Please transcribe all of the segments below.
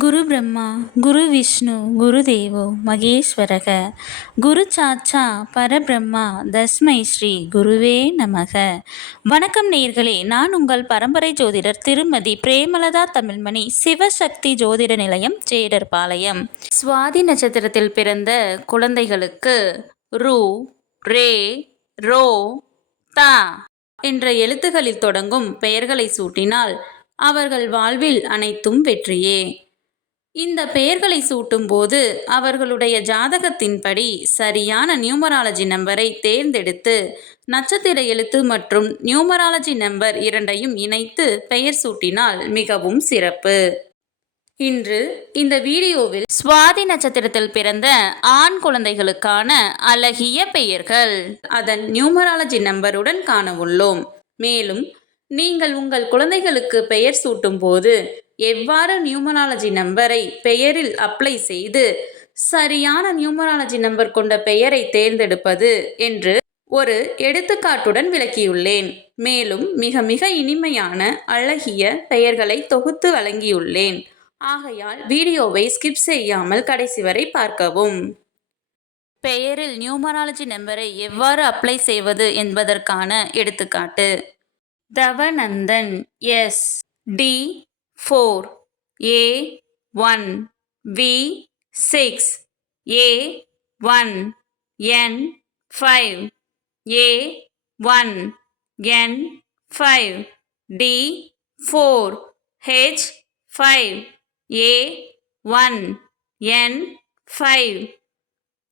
குரு பிரம்மா குரு விஷ்ணு குரு தேவோ மகேஸ்வரக குரு சாட்சா பரபிரம்மா தஸ்மை ஸ்ரீ குருவே நமக. வணக்கம் நேயர்களே, நான் உங்கள் பரம்பரை ஜோதிடர் திருமதி பிரேமலதா தமிழ்மணி, சிவசக்தி ஜோதிட நிலையம், ஜேடர்பாளையம். சுவாதி நட்சத்திரத்தில் பிறந்த குழந்தைகளுக்கு ரு, ரே, ரோ, தா என்ற எழுத்துகளில் தொடங்கும் பெயர்களை சூட்டினால் அவர்கள் வாழ்வில் அனைத்தும் வெற்றியே. இந்த பெயர்களை சூட்டும் போது அவர்களுடைய ஜாதகத்தின்படி சரியான நியூமராலஜி நம்பரை தேர்ந்தெடுத்து நட்சத்திர எழுத்து மற்றும் நியூமராலஜி நம்பர் இரண்டையும் இணைத்து பெயர் சூட்டினால் மிகவும் சிறப்பு. இன்று இந்த வீடியோவில் சுவாதி நட்சத்திரத்தில் பிறந்த ஆண் குழந்தைகளுக்கான அழகிய பெயர்கள் அதன் நியூமராலஜி நம்பருடன் காண உள்ளோம். மேலும் நீங்கள் உங்கள் குழந்தைகளுக்கு பெயர் சூட்டும் போது எவ்வாறு நியூமராலஜி நம்பரை பெயரில் அப்ளை செய்து சரியான நியூமராலஜி நம்பர் கொண்ட பெயரை தேர்ந்தெடுப்பது என்று ஒரு எடுத்துக்காட்டுடன் விளக்கியுள்ளேன். மேலும் மிக மிக இனிமையான அழகிய பெயர்களை தொகுத்து வழங்கியுள்ளேன். ஆகையால் வீடியோவை ஸ்கிப் செய்யாமல் கடைசி வரை பார்க்கவும். பெயரில் நியூமராலஜி நம்பரை எவ்வாறு அப்ளை செய்வது என்பதற்கான எடுத்துக்காட்டு. தவநந்தன் S T 4, A1, V6, A1, N5, A1, N5, D4, H5, A1, N5,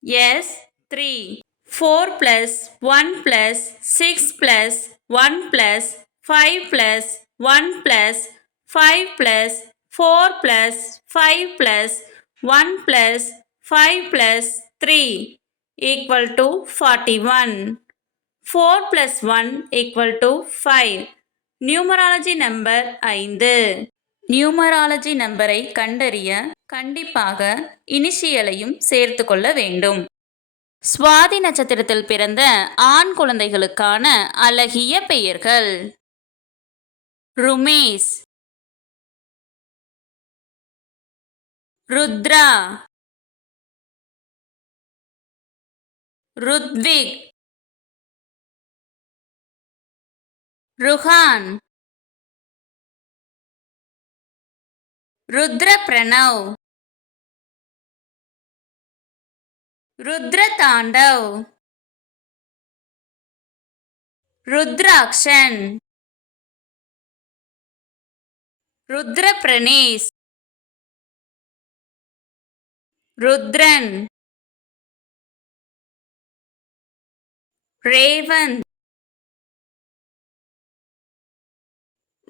S3, 4 plus 1 plus 6 plus 1 plus 5 plus 1 plus 5 plus 4 plus 5 plus 1 plus 5 plus 3 equal to 41. 4 plus 1 equal to 5. Numerology number 5. Numerology நம்பரை கண்டறிய கண்டிப்பாக இனிஷியலையும் சேர்த்து கொள்ள வேண்டும். சுவாதி நட்சத்திரத்தில் பிறந்த ஆண் குழந்தைகளுக்கான அழகிய பெயர்கள். ருமேஷ், ருத்ரா, ருத்விக், ருஹான், ருத்ர பிரணவ், ருத்ர தாண்டவ், ருத்ராக்ஷன், ருத்ர பிரணேஷ், ருத்ரன், ரேவந்த்,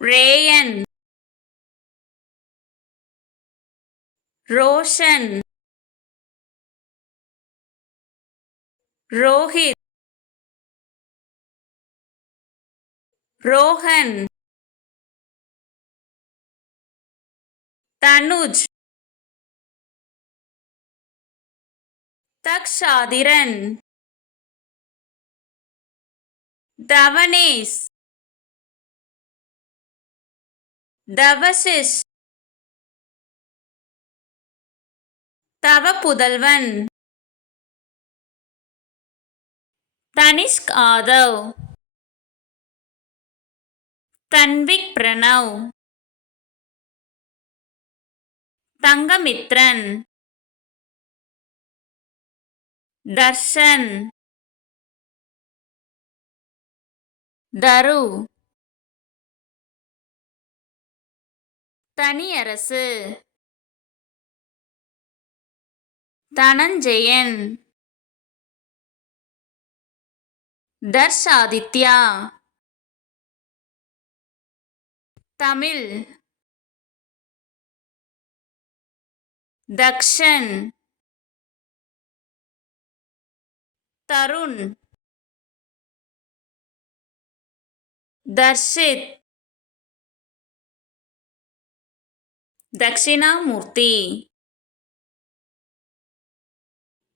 ரேயன், ரோஷன், ரோஹித், ரோஹன், தனுஜ், தக்ஷாதிரன், தவனேஷ், தவசிஷ், தவபுதல்வன், தனிஷ்க் ஆதவ், தன்விக் பிரணவ், தங்கமித்ரன், தர்ஷன், தரு, தனியரசு, தனஞ்செயன், தர்ஷாதித்யா, தமிழ், தக்ஷன், தருண், தர்ஷித், தக்ஷிணாமூர்த்தி,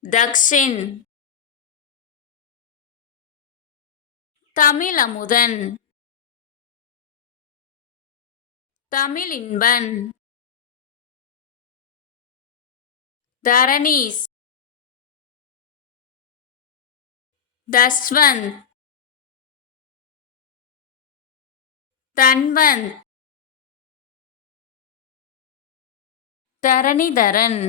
தக்ஷின், தமிழமுதன், தமிழின்பன், தரணீஸ், தஸ்வந்த், தன்வந்த், தரணிதரன்,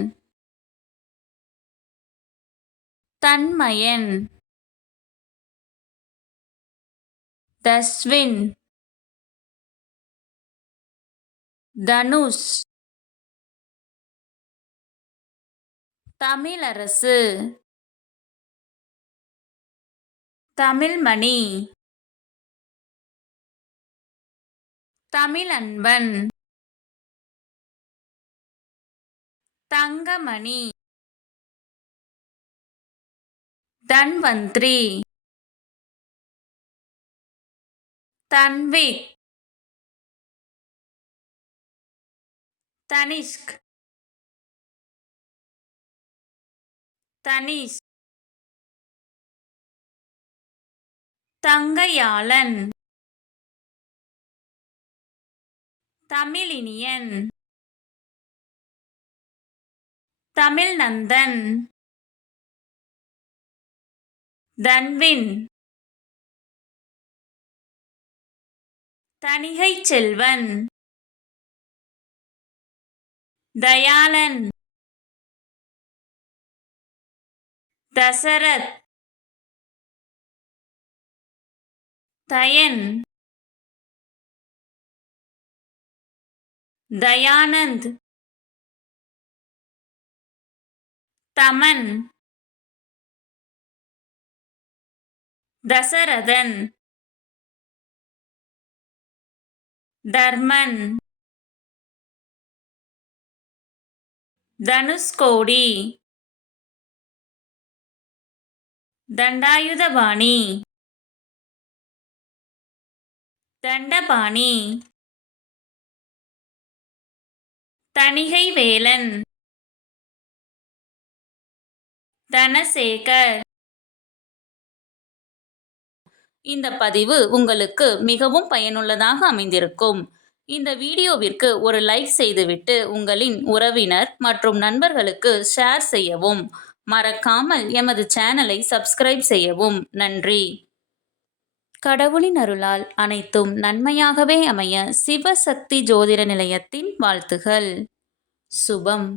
தன்மயன், தஸ்வின், தனுஷ், தமிழரசு, தமிழ்மணி, தமிழன்பன், தங்கமணி, தன்வந்திரி, தன்விக், தனிஷ்க், தனிஷ், தங்கையாளன், தமிழினியன், தமிழ்நந்தன், தன்வின், தணிகைச் செல்வன், தயாளன், தசரத், தயன், தயானந்த், தமன், தசரதன், தர்மன், தனுஷ்கோடி, தண்டாயுதபாணி, தண்டபாணி, தணிகைவேலன், தனசேகர். இந்த பதிவு உங்களுக்கு மிகவும் பயனுள்ளதாக அமைந்திருக்கும். இந்த வீடியோவிற்கு ஒரு லைக் செய்துவிட்டு உங்களின் உறவினர் மற்றும் நண்பர்களுக்கு ஷேர் செய்யவும். மறக்காமல் எமது சேனலை சப்ஸ்கிரைப் செய்யவும். நன்றி. கடவுளின் அருளால் அனைத்தும் நன்மையாகவே அமைய சிவசக்தி ஜோதிட நிலையத்தின் வாழ்த்துகள். சுபம்.